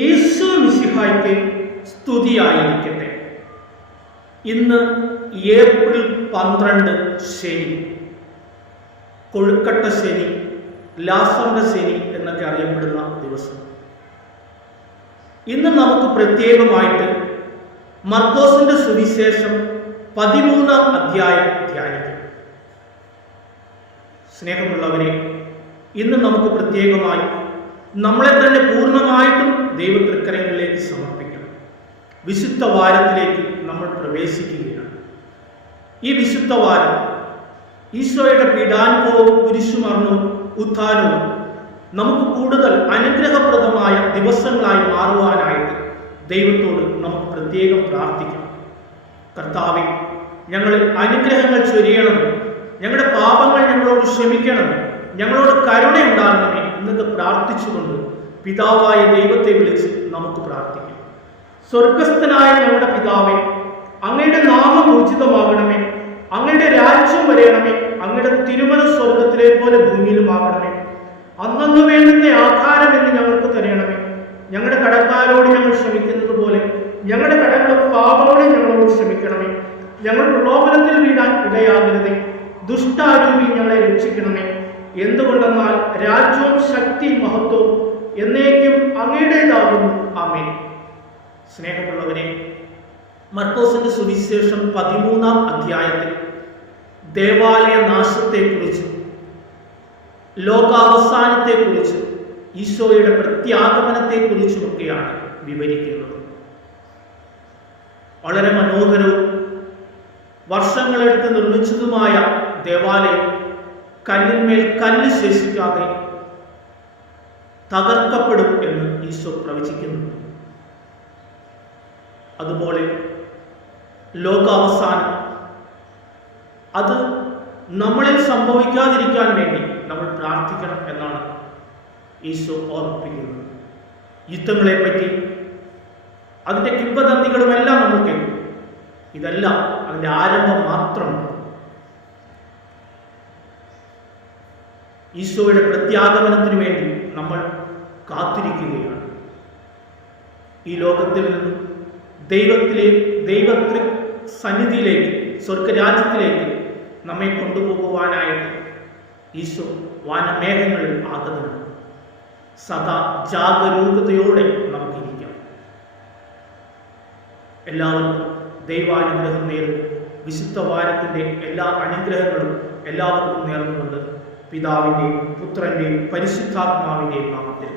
യേശു മിശിഹായ്ക്ക് സ്തുതിയായിരിക്കട്ടെ. ഇന്ന് ഏപ്രിൽ 12 ശനി, കൊഴുക്കട്ട ശനി, ലാസറിന്റെ ശനി എന്നൊക്കെ അറിയപ്പെടുന്ന ദിവസം. ഇന്ന് നമുക്ക് പ്രത്യേകമായിട്ട് മർക്കോസിന്റെ സുവിശേഷം 13-ാം അധ്യായം ധ്യാനിക്കും. സ്നേഹമുള്ളവരെ, ഇന്ന് നമുക്ക് പ്രത്യേകമായി നമ്മളെ തന്നെ പൂർണ്ണമായിട്ടും ദൈവതൃക്കരങ്ങളിലേക്ക് സമർപ്പിക്കണം. വിശുദ്ധ വാരത്തിലേക്ക് നമ്മൾ പ്രവേശിക്കുകയാണ്. ഈ വിശുദ്ധ വാരം ഈശോയുടെ പീഡാനുഭവവും കുരിശുമരണവും ഉത്ഥാനവും നമുക്ക് കൂടുതൽ അനുഗ്രഹപ്രദമായ ദിവസങ്ങളായി മാറുവാനായിട്ട് ദൈവത്തോട് നമുക്ക് പ്രത്യേകം പ്രാർത്ഥിക്കണം. കർത്താവേ, ഞങ്ങളിൽ അനുഗ്രഹങ്ങൾ ചൊരിയണമേ, ഞങ്ങളുടെ പാപങ്ങൾ ഞങ്ങളോട് ക്ഷമിക്കണമേ, ഞങ്ങളോട് കരുണയുണ്ടാകണമേ എന്നൊക്കെ പ്രാർത്ഥിച്ചുകൊണ്ട് പിതാവായ ദൈവത്തെ വിളിച്ച് നമുക്ക് പ്രാർത്ഥിക്കാം. സ്വർഗസ്ഥനായ ഞങ്ങളുടെ പിതാവേ, അങ്ങയുടെ നാമം ഉചിതമാകണമേ, അങ്ങയുടെ രാജ്യം വരയണമേ, അങ്ങയുടെ തിരുമനസ് സ്വർഗത്തിലെ പോലെ ഭൂമിയിലുമാകണമേ. അന്നന്ന് വേണ്ടുന്ന ആഹാരം എന്ന് ഞങ്ങൾക്ക് തരയണമേ. ഞങ്ങളുടെ കടക്കാരോട് ഞങ്ങൾ ക്ഷമിക്കുന്നത് പോലെ ഞങ്ങളുടെ കടങ്ങളും പാപങ്ങളെ ഞങ്ങളോട് ക്ഷമിക്കണമേ. ഞങ്ങൾ പ്രലോഭനത്തിൽ വീഴാൻ ഇടയാകരുതേ, ദുഷ്ടാരൂപി ഞങ്ങളെ രക്ഷിക്കണമേ. എന്തുകൊണ്ടെന്നാൽ രാജ്യവും ശക്തിയും മഹത്വവും എന്നേക്കും അങ്ങയുടേതാകുന്നു. ആമേൻ. സ്നേഹമുള്ളവരെ, മർക്കോസിന്റെ സുവിശേഷം 13-ാം അധ്യായത്തിൽ ദേവാലയ നാശത്തെക്കുറിച്ച്, ലോകാവസാനത്തെക്കുറിച്ച്, ഈശോയുടെ പ്രത്യാഗമനത്തെക്കുറിച്ചുമൊക്കെയാണ് വിവരിക്കുന്നത്. വളരെ മനോഹരവും വർഷങ്ങളെടുത്ത് നിർമ്മിച്ചതുമായ ദേവാലയം കല്ലിന്മേൽ കല്ല് ശേഷിക്കാതെ തകർക്കപ്പെടും എന്ന് ഈശോ പ്രവചിക്കുന്നു. അതുപോലെ ലോകാവസാനം അത് നമ്മളിൽ സംഭവിക്കാതിരിക്കാൻ വേണ്ടി നമ്മൾ പ്രാർത്ഥിക്കണം എന്നാണ് ഈശോ ഓർമ്മിപ്പിക്കുന്നത്. യുദ്ധങ്ങളെപ്പറ്റി, അതിൻ്റെ കിംവദന്തികളുമെല്ലാം നമ്മൾ കേൾക്കും. ഇതെല്ലാം അതിൻ്റെ ആരംഭം മാത്രമാണ്. ഈശോയുടെ പ്രത്യാഗമനത്തിനു വേണ്ടി നമ്മൾ കാത്തിരിക്കുകയാണ്. ഈ ലോകത്തിൽ നിന്ന് ദൈവത്തിലെ സന്നിധിയിലേക്ക്, സ്വർഗരാജ്യത്തിലേക്ക് നമ്മെ കൊണ്ടുപോകുവാനായിട്ട് ഈശോ വാനമേഘങ്ങളിൽ ആഗതനാണ്. സദാ ജാഗരൂകതയോടെ നമുക്കിരിക്കാം. എല്ലാവർക്കും ദൈവാനുഗ്രഹം നേരുന്നു. വിശുദ്ധ വാരത്തിൻ്റെ എല്ലാ അനുഗ്രഹങ്ങളും എല്ലാവർക്കും നേർന്നുകൊണ്ട് പിതാവിൻ്റെയും പുത്രൻ്റെയും പരിശുദ്ധാത്മാവിൻ്റെയും നാമത്തിൽ